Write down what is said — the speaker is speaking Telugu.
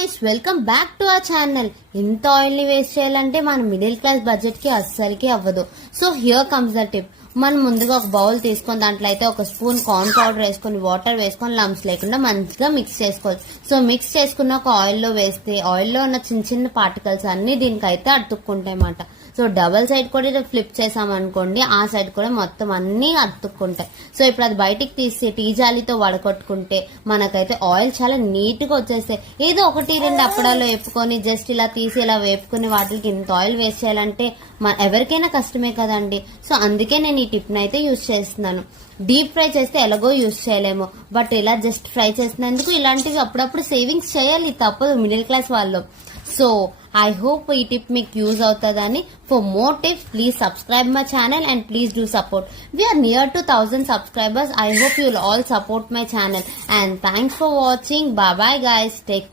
Guys welcome back to our channel. ఇంత ఆయిల్ ని వేస్ట్ చేయాలంటే మన మిడిల్ క్లాస్ బడ్జెట్ కి అస్సలకి అవ్వదు. So here comes the tip. మనం ముందుగా ఒక బౌల్ తీసుకొని దాంట్లో అయితే ఒక స్పూన్ కార్న్ పౌడర్ వేసుకొని వాటర్ వేసుకొని లంప్స్ లేకుండా మంచిగా మిక్స్ చేసుకోవాలి. సో మిక్స్ చేసుకున్న ఒక ఆయిల్ లో వేస్తే ఆయిల్ లో ఉన్న చిన్న చిన్న పార్టికల్స్ అన్ని దీనికైతే అతుక్కుంటాయి అన్నమాట. సో డబల్ సైడ్ కూడా ఫ్లిప్ చేసామనుకోండి, ఆ సైడ్ కూడా మొత్తం అన్ని అతుక్కుంటాయి. సో ఇప్పుడు అది బయటికి తీసి టీ జాలితో వడకొట్టుకుంటే మనకైతే ఆయిల్ చాలా నీట్ గా వచ్చేస్తాయి. ఏదో ఒకటి రెండు అప్పడాలు వేపుకొని జస్ట్ ఇలా తీసి ఇలా వేపుకుని వాటికి ఇంత ఆయిల్ వేస్ట్ చేయాలంటే ఎవరికైనా కష్టమే కదండి. సో అందుకే నేను ఈ టిప్ ని అయితే యూజ్ చేస్తున్నాను. డీప్ ఫ్రై చేస్తే ఎలాగో యూజ్ చేయలేము, బట్ ఇలా జస్ట్ ఫ్రై చేసినందుకు ఇలాంటివి అప్పుడప్పుడు సేవింగ్స్ చేయాలి, తప్పదు మిడిల్ క్లాస్ వాళ్ళు. సో I hope ఈ tip మీకు యూజ్ అవుతుందని. For more tips, please subscribe my channel and please do support. We are near to 1000 subscribers. I hope you will all support my channel and thanks for watching. Bye bye guys. Take care.